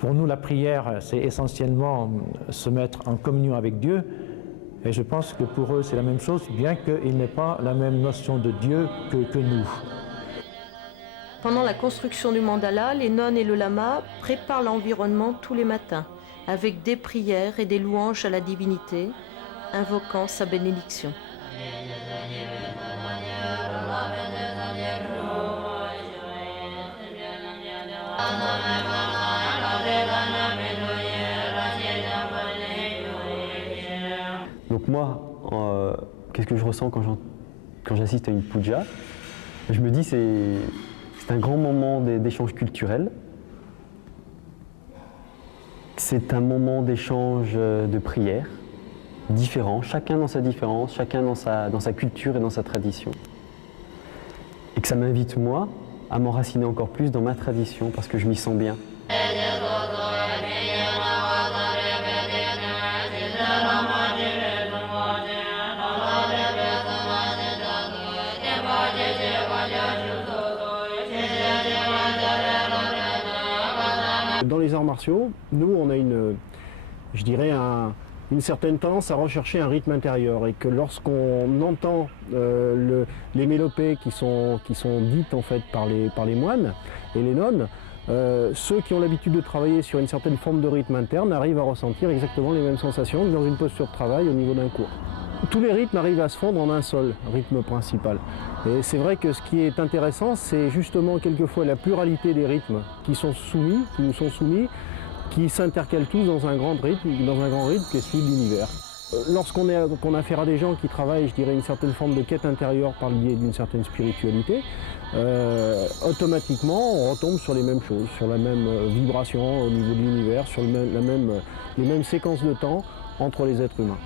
Pour nous, la prière, c'est essentiellement se mettre en communion avec Dieu. Et je pense que pour eux, c'est la même chose, bien qu'ils n'aient pas la même notion de Dieu que nous. Pendant la construction du mandala, les nonnes et le lama préparent l'environnement tous les matins, avec des prières et des louanges à la divinité, invoquant sa bénédiction. Donc moi, qu'est-ce que je ressens quand j'assiste à une puja? Je me dis c'est un grand moment d'échange culturel. C'est un moment d'échange de prière, différent, chacun dans sa différence, chacun dans sa culture et dans sa tradition. Et que ça m'invite, moi, à m'enraciner encore plus dans ma tradition, parce que je m'y sens bien. Dans les arts martiaux, nous, on a je dirais, une certaine tendance à rechercher un rythme intérieur, et que lorsqu'on entend les mélopées qui sont dites en fait par les moines et les nonnes, ceux qui ont l'habitude de travailler sur une certaine forme de rythme interne arrivent à ressentir exactement les mêmes sensations que dans une posture de travail au niveau d'un cours. Tous les rythmes arrivent à se fondre en un seul rythme principal. Et c'est vrai que ce qui est intéressant, c'est justement quelquefois la pluralité des rythmes qui nous sont soumis, qui s'intercalent tous dans un grand rythme qui est celui de l'univers. Lorsqu'on a affaire à des gens qui travaillent, je dirais, une certaine forme de quête intérieure par le biais d'une certaine spiritualité, automatiquement on retombe sur les mêmes choses, sur la même vibration au niveau de l'univers, sur les mêmes séquences de temps entre les êtres humains.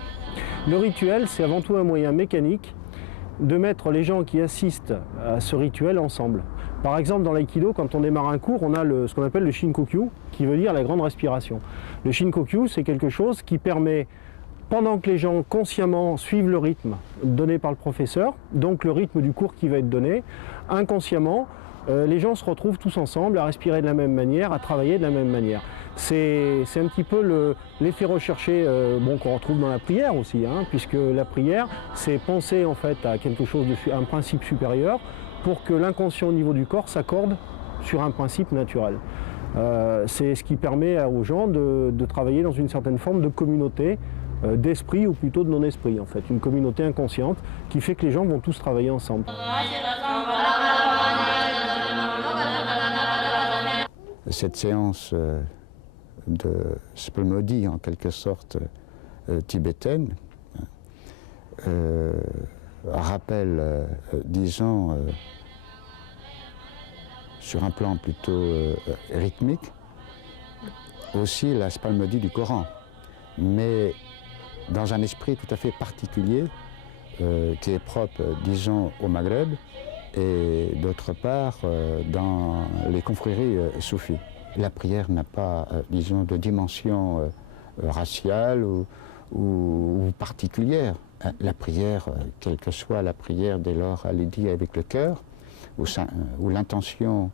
Le rituel, c'est avant tout un moyen mécanique de mettre les gens qui assistent à ce rituel ensemble. Par exemple, dans l'aïkido, quand on démarre un cours, on a ce qu'on appelle le Shin-Kokyu, qui veut dire la grande respiration. Le Shin-Kokyu, c'est quelque chose qui permet, pendant que les gens consciemment suivent le rythme donné par le professeur, donc le rythme du cours qui va être donné, inconsciemment, les gens se retrouvent tous ensemble à respirer de la même manière, à travailler de la même manière. C'est un petit peu l'effet recherché qu'on retrouve dans la prière aussi, puisque la prière, c'est penser en fait à quelque chose, à un principe supérieur, pour que l'inconscient au niveau du corps s'accorde sur un principe naturel. C'est ce qui permet aux gens de travailler dans une certaine forme de communauté d'esprit, ou plutôt de non-esprit en fait, une communauté inconsciente qui fait que les gens vont tous travailler ensemble. Cette séance de spalmodie en quelque sorte tibétaine rappelle, disons, sur un plan plutôt rythmique, aussi la spalmodie du Coran, mais dans un esprit tout à fait particulier qui est propre, disons, au Maghreb et d'autre part dans les confréries soufis. La prière n'a pas, disons, de dimension raciale ou particulière. La prière, quelle que soit la prière, dès lors elle est dite avec le cœur, où l'intention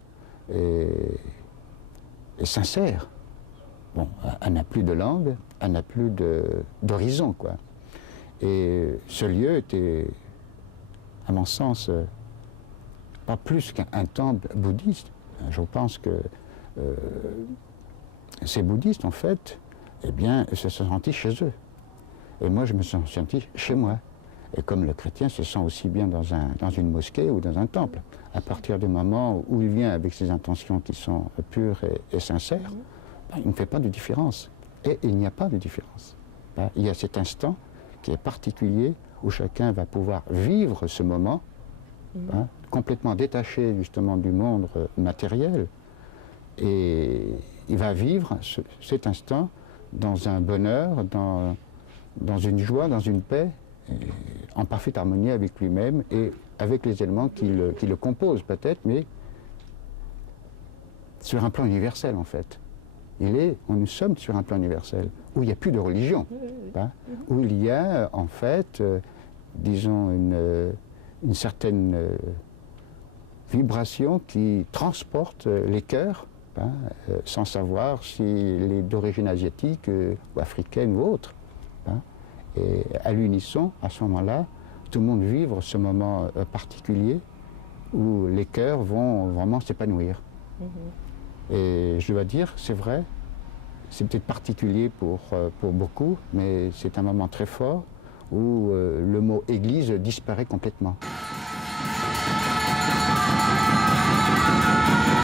est sincère. Bon, elle n'a plus de langue, elle n'a plus d'horizon, quoi. Et ce lieu était, à mon sens, pas plus qu'un temple bouddhiste. Je pense que ces bouddhistes, en fait, eh bien, se sont sentis chez eux. Et moi, je me suis senti chez moi. Et comme le chrétien se sent aussi bien dans une mosquée ou dans un temple. À partir du moment où il vient avec ses intentions qui sont pures et sincères, ben, il ne fait pas de différence. Et il n'y a pas de différence. Ben, il y a cet instant qui est particulier, où chacun va pouvoir vivre ce moment, complètement détaché justement du monde matériel, et il va vivre cet instant dans un bonheur, dans une joie, dans une paix, en parfaite harmonie avec lui-même et avec les éléments qui le composent peut-être, mais sur un plan universel en fait. nous sommes sur un plan universel, où il n'y a plus de religion, hein, où il y a en fait, disons, une certaine vibration qui transporte les cœurs, hein, sans savoir s'il est d'origine asiatique ou africaine ou autre. Hein, et à l'unisson, à ce moment-là, tout le monde vivre ce moment particulier où les cœurs vont vraiment s'épanouir. Et je dois dire, c'est vrai, c'est peut-être particulier pour beaucoup, mais c'est un moment très fort où le mot Église disparaît complètement.